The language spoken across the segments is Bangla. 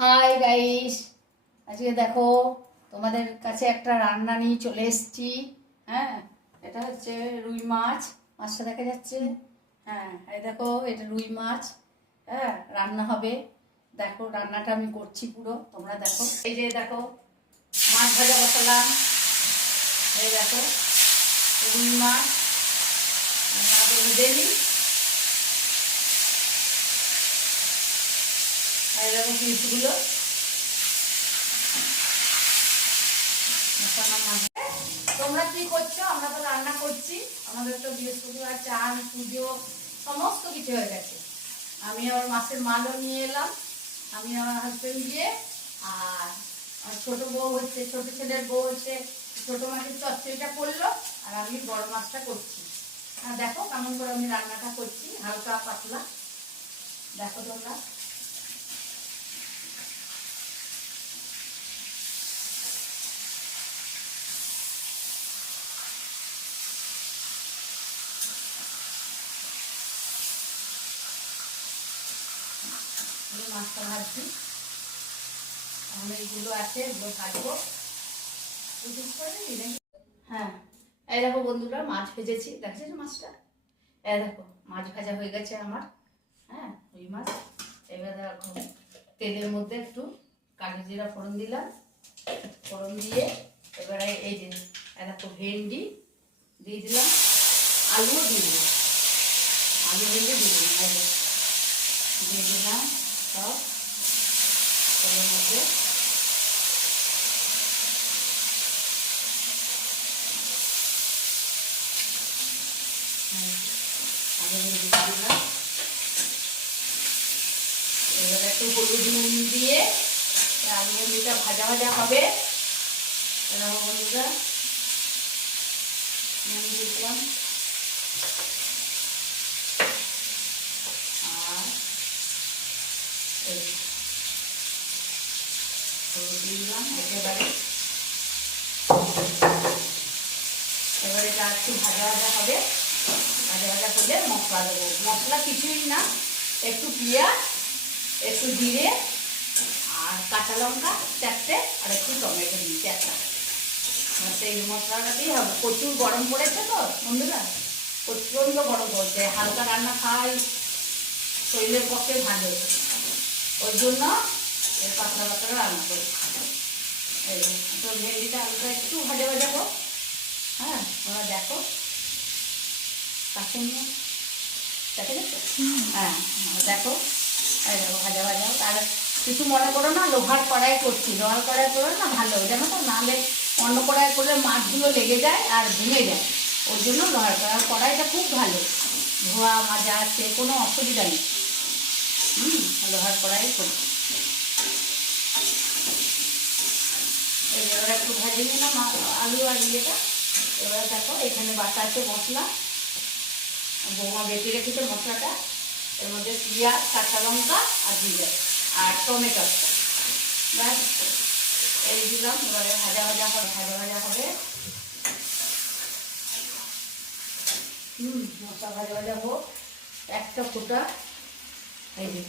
হাই গাইস, আজকে দেখো তোমাদের কাছে একটা রান্না নিয়ে চলে এসেছি। হ্যাঁ, এটা হচ্ছে রুই মাছ। মাছটা দেখা যাচ্ছে? হ্যাঁ, এই দেখো এটা রুই মাছ। হ্যাঁ, রান্না হবে। দেখো রান্নাটা আমি করছি পুরো, তোমরা দেখো। এই যে দেখো মাছ ভাজা বসালাম। এই দেখো রুই মাছ ভেজে নিই। এই দেখো পিসগুলো তোমরা কি করছো? আমরা তো রান্না করছি। আমাদের তো বৃহস্পতিবার চান পুজো সমস্ত কিছু হয়ে গেছে। আমি আমার মাছের মালও নিয়ে এলাম, আমি আমার হাজবেন্ড দিয়ে। আর আমার ছোট বউ হচ্ছে, ছোট ছেলের বউ হচ্ছে ছোট মাছের চচ্চড়িটা করলো, আর আমি বড় মাছটা করছি। আর দেখো কেমন করে আমি রান্নাটা করছি, হালকা পাতলা। দেখো তোমরা। মাছটা ভাজছি, আমি এইগুলো আছে এগুলো ভাজবো। হ্যাঁ, এই দেখো বন্ধুরা মাছ ভেজেছি, দেখছো মাছটা? এই দেখো মাছ ভাজা হয়ে গেছে আমার। হ্যাঁ, রুই মাছ। এবার দেখো তেলের মধ্যে একটু কালো জিরা ফোড়ন দিলাম। ফোড়ন দিয়ে এবারে এই যে দেখো ভেন্ডি দিয়ে দিলাম, আলুও দিয়ে দিলাম। আলু ভেন্ডি দিয়ে দিলাম সব তেলের মধ্যে। আলু ভেন্ডি দিয়ে দিলাম। এবারে একটু হলুদ নুন দিয়ে আলু ভেন্ডিটা ভাজা ভাজা হবে। এরকম বন্ধুরা নুন দিয়ে দিলাম, আর হলুদ দিয়ে দিলাম একেবারে। এবারে এটা একটু ভাজা ভাজা হবে। ভাজা ভাজা করলে মশলা দেবো। মশলা কিছুই না, একটু পেঁয়াজ, একটু জিরে, আর কাঁচা লঙ্কা 4টে, আর একটু টমেটো দিচ্ছি একটা। সেই মশলাটাতেই হবে। প্রচুর গরম পড়েছে তো বন্ধুরা, প্রচণ্ড গরম পড়ছে। হালকা রান্না খাই শরীরের পক্ষে ভালো, ওই জন্য পাতলা পাতলা রান্না করি। এই তো ভেন্ডিটা আলুটা একটু ভাজা ভাজা হোক। হ্যাঁ, তোমরা দেখো কাছে নিয়ে দেখে যাচ্ছে। হ্যাঁ দেখো, এই দেখো ভাজা ভাজা হোক। আর কিছু মনে করো না, লোহার কড়াই করছি। লোহার কড়াই করলে না ভালো, জানো তো? নাহলে অন্য কড়াই করলে মাছগুলো লেগে যায় আর ভেঙে যায়। ওই জন্য লোহার কড়াই, কড়াইটা খুব ভালো, ধোয়া মাজা আছে, কোনো অসুবিধা নেই। লোহার কড়াই করছি। এবার একটু ভেজে নিলাম আলু আর ইয়েটা। এবার দেখো এখানে বাটা আছে মশলা, বৌমা বেটে রেখেছে মশলাটা। এর মধ্যে পেঁয়াজ, কাঁচা লঙ্কা আর জিরে আর টমেটো ব্যাস এই দিলাম। এবারে ভাজা ভাজা হবে, ভাজা ভাজা হবে। মশলা ভাজা ভাজা হোক। একটা ফোঁটা এই যে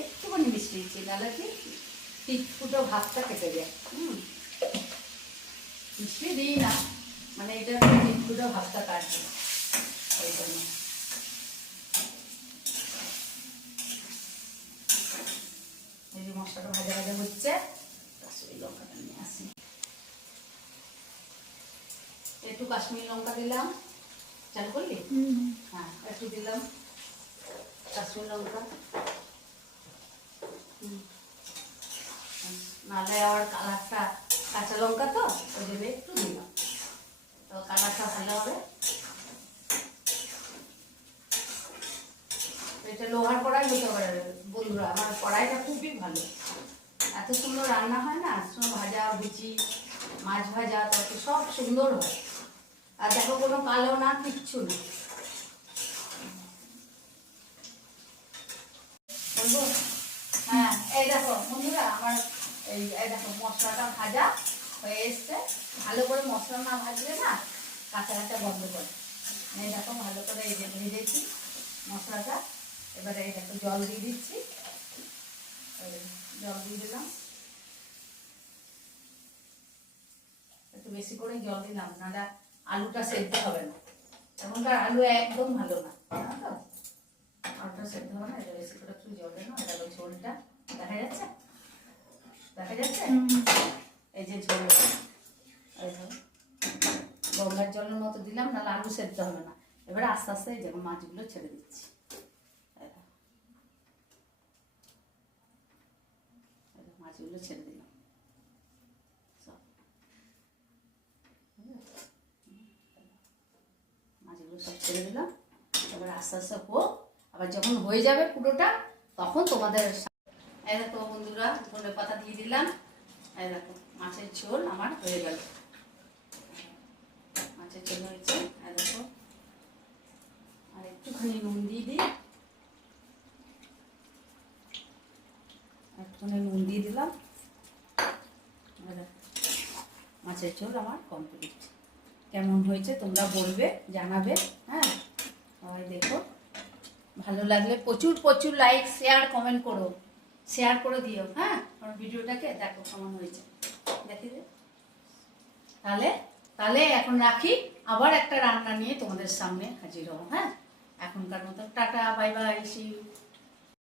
একটুখানি মিষ্টি দিচ্ছি, নাহলে কি ফুটো ভাতটা কেটে যায়। মিষ্টি দিই না, মানে এটা ফুটো ভাতটা কাটবে ওই জন্য। এই যে মশলাটা ভাজা ভাজা হচ্ছে, কাশ্মীরি লঙ্কাটা নিয়ে আসি। একটু কাশ্মীরি লঙ্কা দিলাম। চাল করলি? হ্যাঁ, একটু দিলাম কাশ্মীরি লঙ্কা। নাহলে আবার কালারটা, কাঁচা লঙ্কা তো ওই জন্য একটু দিলাম, তো কালারটা ভালো হবে। এটা লোহার কড়াই হতে পারে বন্ধুরা, আমার কড়াইটা খুবই ভালো। এত সুন্দর রান্না হয় না, ভাজা ভুচি, মাছ ভাজা, তত সব সুন্দর হয়। আর দেখো কোনো কালো না, কিচ্ছু না। বলবো? হ্যাঁ, এই দেখো বন্ধুরা আমার এই দেখো মশলাটা ভাজা হয়ে এসছে। ভালো করে মশলা না ভাজলে না কাঁচা কাঁচা গন্ধ করে। এই দেখো ভালো করে এই যে ভেজেছি মশলাটা। এবারে এই দেখো জল দিয়ে দিচ্ছি। জল দিয়ে দিলাম, একটু বেশি করে জল দিলাম, নাহলে আলুটা সেদ্ধ হবে না। এখনকার আলু একদম ভালো না, জানো তো, আলুটা সেদ্ধ হবে না। এটা বেশি করে একটু জল দিলাম। এটা ঝোলটা দেখা যাচ্ছে, দেখা যাচ্ছে, এই যে ঝোল, গঙ্গার জলের মতো দিলাম, নাহলে আলু সেদ্ধ হবে না। এবারে আস্তে আস্তে যেমন মাছগুলো ছেড়ে দিচ্ছি, মাছগুলো ছেড়ে দিলাম সব, মাছগুলো সব ছেড়ে দিলাম। এবার আস্তে আস্তে হোক, আবার যখন হয়ে যাবে পুরোটা তখন তোমাদের, এই দেখো বন্ধুরা ধনে পাতা দিয়ে দিলাম। এই দেখো মাছের ঝোল আমার হয়ে গেল, মাছের ঝোল হয়েছে। এই দেখো আর একটুখানি নুন দিয়ে দিই, একটুখানি নুন দিয়ে দিলাম। মাছের ঝোল আমার কমপ্লিট। কেমন হয়েছে তোমরা বলবে, জানাবে। হ্যাঁ সবাই দেখো, ভালো লাগলে প্রচুর প্রচুর লাইক শেয়ার কমেন্ট করো, শেয়ার করে দিও। হ্যাঁ আমার ভিডিওটাকে দেখো কেমন হয়েছে, দেখি যে। তাহলে তাহলে এখন রাখি, আবার একটা রান্না নিয়ে তোমাদের সামনে হাজির হবো। হ্যাঁ এখনকার মতো tata, bye bye, see you.